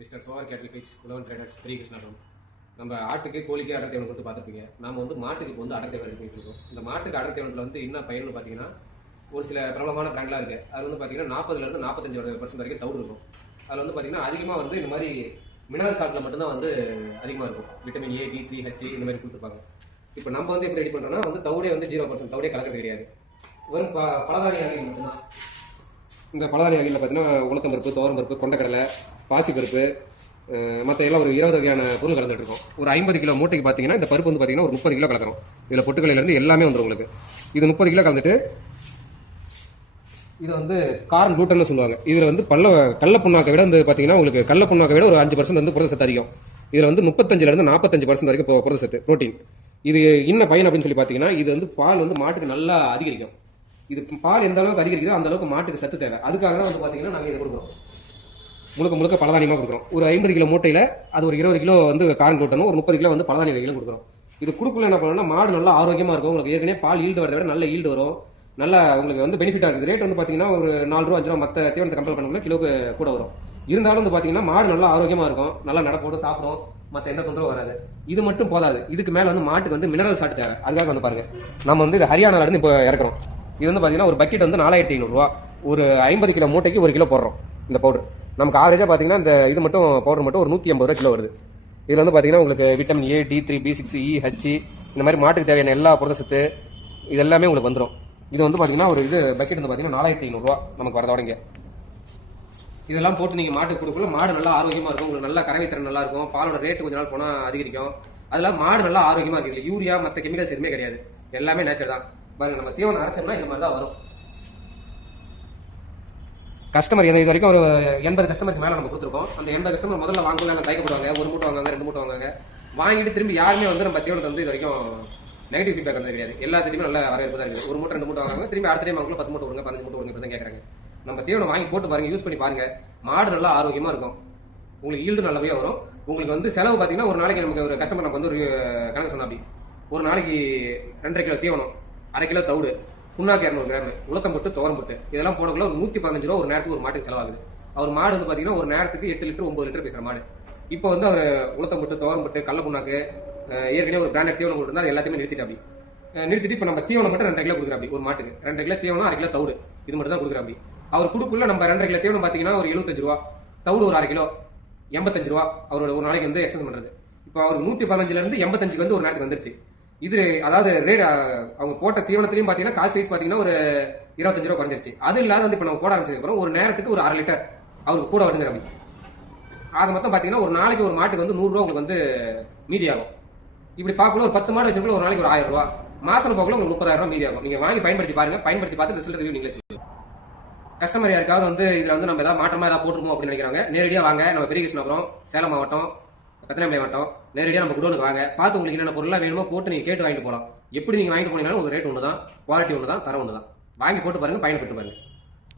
Mister shower கேட்டல் feeds உழவன் traders Krishnapuram. நம்ம ஆட்டுக்கு கோழிக்கு அடர் தேவனை கொடுத்து பார்த்துருப்பீங்க. நம்ம வந்து மாட்டுக்கு இப்போ வந்து அடர் தேவனை பண்ணிட்டு இருக்கோம். இந்த மாட்டுக்கு அடர் தேவனத்தில் வந்து என்ன பயன்னு பார்த்தீங்கன்னா, ஒரு சில பிரபலமான பிராண்ட்லாம் இருக்குது. அது வந்து பார்த்தீங்கன்னா 40% 45% வரைக்கும் தவிடு இருக்கும். அதில் வந்து பார்த்தீங்கன்னா அதிகமாக வந்து இந்த மாதிரி மினரல் சால்ட்டில் மட்டும்தான் வந்து அதிகமாக இருக்கும். விட்டமின் ஏ, D3, H இந்த மாதிரி கொடுத்துருப்பாங்க. இப்போ நம்ம வந்து எப்படி ரெடி பண்ணுறோம்னா வந்து தவிடே வந்து 0%, தவிடே கலக்கிறது கிடையாது. வெறும் பலதானிய அணில் மட்டும்தான். இந்த பலதானிய அணிலில் பார்த்தீங்கன்னா உளுத்தம் பருப்பு, துவரம் பருப்பு, கொண்டக்கடலை, பாசிப்பருப்பு, மற்ற எல்லாம் ஒரு 20 வகையான பொருள் கலந்துட்டு இருக்கோம். ஒரு 50 கிலோ மூட்டைக்கு பார்த்தீங்கன்னா இந்த பருப்பு வந்து பார்த்தீங்கன்னா ஒரு 30 கிலோ கலக்கிறோம். இதில் பொட்டுக்கலையிலேருந்து எல்லாமே வந்துடும் உங்களுக்கு. இது 30 கிலோ கலந்துட்டு இது வந்து கார்ன் குளூட்டன்னு சொல்லுவாங்க. இதில் வந்து கடல புண்ணாக்கை விட வந்து பார்த்தீங்கன்னா உங்களுக்கு கடல புண்ணாக்கை விட ஒரு 5% வந்து புரத சத்து அதிகம். இதில் வந்து 35% 45% வரைக்கும் புரத சத்து புரோட்டீன். இது என்ன பயன் அப்படின்னு சொல்லி பார்த்தீங்கன்னா, இது வந்து பால் வந்து மாட்டுக்கு நல்லா அதிகரிக்கும். இது பால் எந்த அளவுக்கு அதிகரிக்குதோ அந்த அளவுக்கு மாட்டுக்கு சத்து தேவை. அதுக்காக தான் வந்து பார்த்தீங்கன்னா நாங்கள் இதை கொடுக்குறோம். முழுக்க பலதானியமாக கொடுக்குறோம். ஒரு 50 கிலோ மூட்டையில் அது ஒரு 20 கிலோ வந்து கார்ன் கூட்டணும், ஒரு 30 கிலோ வந்து பலதானிய வகைகளும் கொடுக்குறோம். இது கொடுக்கல என்ன பண்ணணும்னா மாடு நல்லா ஆரோக்கியமாக இருக்கும். உங்களுக்கு ஏற்கனவே பால் ஈல்டு வரதை விட நல்ல ஈல்டு வரும். நல்லா உங்களுக்கு வந்து பெனிஃபிட்டாக இருக்குது. ரேட் வந்து பார்த்தீங்கன்னா ஒரு 4 ரூபா 5 ரூபா மற்ற தீவனத்தை கம்பேர் பண்ணக்குள்ள கிலோக்கு கூட வரும். இருந்தாலும் வந்து பார்த்தீங்கன்னா மாடு நல்லா ஆரோக்கியமாக இருக்கும், நல்லா நடப்போடு சாப்பிடும், மற்ற எந்த தொந்தரவும் வராது. இது மட்டும் போதாது, இதுக்கு மேலே வந்து மாட்டுக்கு வந்து மினரல் சால்ட் தேவை. அதுக்காக வந்து பாருங்க, நம்ம வந்து இது ஹரியானால இருந்து இப்போ இறக்குறோம். இது வந்து பார்த்தீங்கன்னா ஒரு பக்கெட் வந்து 4500 ரூபா. ஒரு 50 கிலோ மூட்டைக்கு 1 கிலோ போடுறோம். இந்த பவுடர் நமக்கு ஆவரேஜாக பார்த்தீங்கன்னா இந்த இது மட்டும் பவுடர் மட்டும் ஒரு 150 ரூபா கிலோ வருது. இதில் வந்து பார்த்தீங்கன்னா உங்களுக்கு vitamin A, D3, B6, E, H இந்த மாதிரி மாட்டுக்கு தேவையான எல்லா புரத சத்து இது எல்லாமே உங்களுக்கு வந்துடும். இது வந்து பார்த்தீங்கன்னா ஒரு இது பக்கெட் வந்து பார்த்தீங்கன்னா 4500 ரூபா நமக்கு வரதோட இங்கே. இதெல்லாம் போட்டு நீங்கள் மாட்டுக்கு கொடுக்கல மாடு நல்லா ஆரோக்கியமாக இருக்கும். உங்களுக்கு நல்லா கறவை திறன் நல்லா இருக்கும். பாலோட ரேட்டு கொஞ்ச நாள் போனால் அதிகரிக்கும். அதெல்லாம் மாடு நல்லா ஆரோக்கியமாக இருக்குது. யூரியா மற்ற கெமிக்கல்ஸ் எதுவுமே கிடையாது, எல்லாமே நேச்சர் தான். பாருங்க, நம்ம தீவனம் அரைச்சோம்னா இந்த மாதிரி தான் வரும். கஸ்டமர் இது வரைக்கும் ஒரு 80 கஸ்டமருக்கு மேலே நம்ம கொடுத்துருக்கோம். அந்த 80 கஸ்டமர் முதல்ல வாங்குவாங்க, தயக்கப்படுவாங்க, ஒரு மூட்டை வாங்குவாங்க, 2 மூட்டை வாங்குவாங்க. வாங்கிட்டு திரும்பி யாருமே வந்து நம்ம தீவனத்தை வந்து இது வரைக்கும் நெகட்டிவ் ஃபீட்பேக் வந்து கிடையாது. எல்லாத்துக்குமே நல்ல வரவேற்பு தான் இருக்குது. ஒரு மூட்டை 2 மூட்டை வாங்குவாங்க, திரும்பி அடுத்த டைம் வாங்கல 10 மூட்டை கொடுங்க, 15 மூட்டை கொடுங்க தான் கேட்குறாங்க. நம்ம தீவனம் வாங்கி போட்டு பாருங்க, யூஸ் பண்ணி பாருங்க, மாடு நல்லா ஆரோக்கியமாக இருக்கும். உங்களுக்கு ஈல்டு நல்லபடியாக வரும். உங்களுக்கு வந்து செலவு பார்த்தீங்கன்னா ஒரு நாளைக்கு நமக்கு ஒரு கஸ்டமர் நம்ம வந்து ஒரு கணக்கு சொன்னா அப்படி ஒரு நாளைக்கு 2.5 கிலோ தீவனம், 1/2 கிலோ தவிடு, புண்ணாக்கு 200 கிராம், உளுத்தம் போட்டு துவரம் போட்டு இதெல்லாம் போடக்குள்ள ஒரு 115 ரூபா ஒரு நேரத்துக்கு ஒரு மாட்டுக்கு செலவாகுது. அவர் மாடு வந்து பார்த்தீங்கன்னா ஒரு நேரத்துக்கு 8 லிட்டர் 9 லிட்டர் பேசுகிற மாடு. இப்போ வந்து அவர் உளுத்தம் போட்டு துவரம் போட்டு கடல புண்ணாக்கு ஏற்கனவே ஒரு பிராண்டட் தீவனம் கொடுத்துருந்தா அது எல்லாத்தையுமே நிறுத்திட்டு அப்படி நிறுத்திட்டு இப்போ நம்ம தீவனம் மட்டும் 2.5 கிலோ கொடுக்குற அப்படி ஒரு மாட்டுக்கு 2.5 கிலோ தீவனம், 1/2 கிலோ தவிடு இது மட்டும் தான் கொடுக்குற அப்படி. அவர் கொடுக்குள்ள நம்ம 2.5 கிலோ தீவனம் பார்த்தீங்கன்னா ஒரு 75 ரூபா, தவிடு ஒரு 1/2 கிலோ 85 ரூபா அவரோட ஒரு நாளைக்கு வந்து எக்ஸ்பென்ஸ் பண்ணுறது. இப்போ அவர் 115 85 வந்து ஒரு நேரத்துக்கு வந்துருச்சு. இது அதாவது ரேட் அவங்க போட்ட தீவனத்திலையும் பார்த்தீங்கன்னா காஸ்ட் வைஸ் பார்த்தீங்கன்னா ஒரு 25 ரூபா குறைஞ்சிருச்சு. அது இல்லாத வந்து இப்போ நம்ம போட ஆரம்பிச்சதுக்கப்புறம் ஒரு நேரத்துக்கு ஒரு 1/2 லிட்டர் அவருக்கு கூட வருங்கிற அப்படி. ஆக மொத்தம் பார்த்தீங்கன்னா ஒரு நாளைக்கு ஒரு மாட்டுக்கு வந்து 100 ரூபா உங்களுக்கு வந்து மீதி ஆகும். இப்படி பார்க்கல ஒரு 10 மாடு வச்சுக்கல ஒரு நாளைக்கு ஒரு 1000 ரூபா, மாசம் பார்க்கல உங்களுக்கு 30,000 ரூபா மீதி ஆகும். நீங்க வாங்கி பயன்படுத்தி பாருங்க, பயன்படுத்தி பார்த்து ரிசல்ட் ரிவ்யூ நீங்களே சொல்லுங்க. கஸ்டமர் யாருக்காவது வந்து இதுல வந்து நம்ம ஏதாவது மாற்றமா ஏதாவது போட்டுருமோ அப்படின்னு நினைக்கிறாங்க, நேரடியாக வாங்க. நம்ம கிருஷ்ணாபுரம், சேலம் மாவட்டம், பத்தனாம்பள்ளி மாவட்டம், நேரடியாக நம்ம குடோனுக்கு வாங்க. பார்த்து உங்களுக்கு என்னென்ன பொருளாக வேணுமோ போட்டு நீங்க கேட்டு வாங்கிட்டு போகலாம். எப்படி நீங்க வாங்கிட்டு போனீங்கன்னாலும் ஒரு ரேட் ஒன்று தான், குவாலிட்டி ஒன்று தான், தரம் ஒன்று தான். வாங்கி போட்டு பாருங்க, பயன்பட்டு பாருங்க.